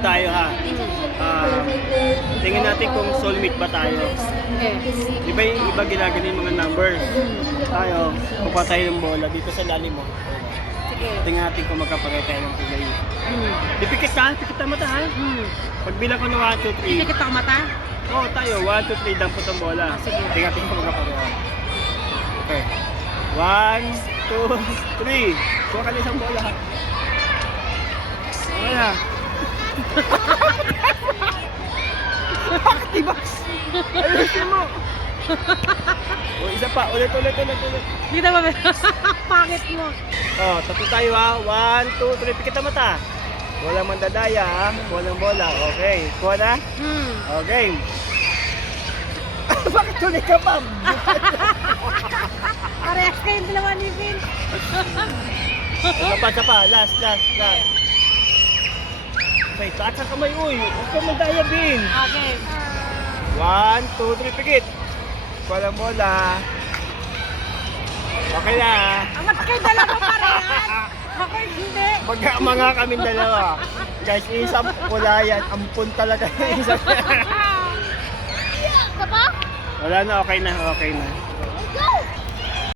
tayo ha. Tingnan natin kung soulmate ba tayo. Iba yung iba ginagawa yung mga numbers. Tayo, kukuha tayo ng bola dito sa lalim mo. Sige. Tingnan natin kung magkapagay tayo ng kulay. Ipikit ka, pikit ang mata ha. Pagbilang ko ng 1, 2, 3. Ipikit ako mata? Oo, tayo. 1, 2, 3, dampot ang bola. Sige. Tingnan natin kung magkapagay. Okay. 1, 2, 3. Kuha ka na isang bola ha. Okay na. Diba? Ayusin mo. O, isa pa. Ulit. Dito ba? Pangit mo. Oh, tatlo tayo ha. 1, 2, 3. Pikit ang mata. Walang mandadaya ha. Walang bola. Okay. Kuha na? Okay. Bakit tuloy ka pa? Parehas kayong dalawa ni Vin. Isa pa. Last. Okay, taas ang kamay. Uy, huwag ka mandaya, Bin. Okay. 1, 2, 3. Pikit. Walang bola. Okay na ha. Amat kayo dalawa parehas. Ako hindi. Magkamanga kaming dalawa. Guys, isang pula yan. Ampun talaga yung isa. Ka pa? Wala na, okay na.